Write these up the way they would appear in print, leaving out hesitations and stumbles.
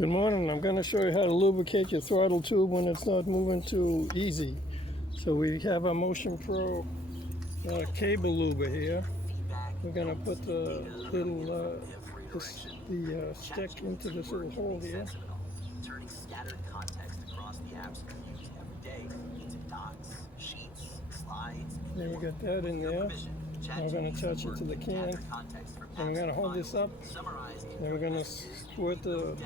Good morning. I'm going to show you how to lubricate your throttle tube when it's not moving too easy. So we have our Motion Pro cable luber here. We're going to put the little stick into this little hole here. Turning scattered context across the apps you use every day into docs, sheets, slides, and Then we got that in there. Now we're going to attach it to the can. And we're going to hold this up. Then we're going to squirt the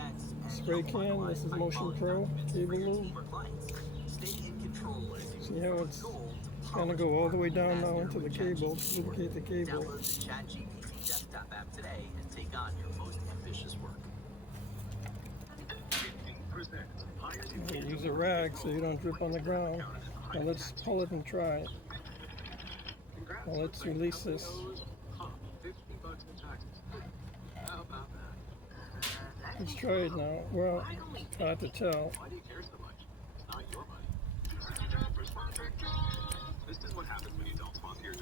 spray can. This is Motion Pro cable lube. See how it's going to go all the way down now into the cable, lubricate the cable. Download the ChatGPT desktop app today and take on your most ambitious work. Use a rag so you don't drip on the ground. Now let's pull it and try it. Now let's release this. Let's try it now. Well, it's hard to tell.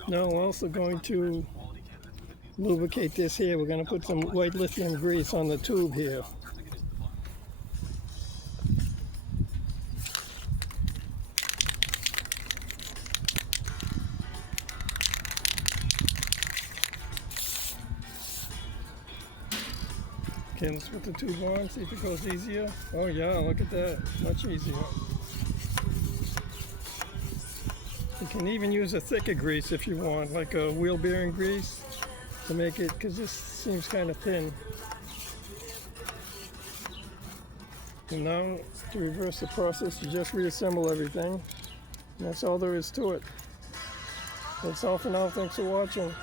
Now we're also going to lubricate this here. We're going to put some white lithium grease on the tube here. Okay, let's put the tube on, see if it goes easier. Oh yeah, look at that, much easier. You can even use a thicker grease if you want, like a wheel bearing grease to make it, because this seems kind of thin. And now to reverse the process, you just reassemble everything. And that's all there is to it. That's all for now, thanks for watching.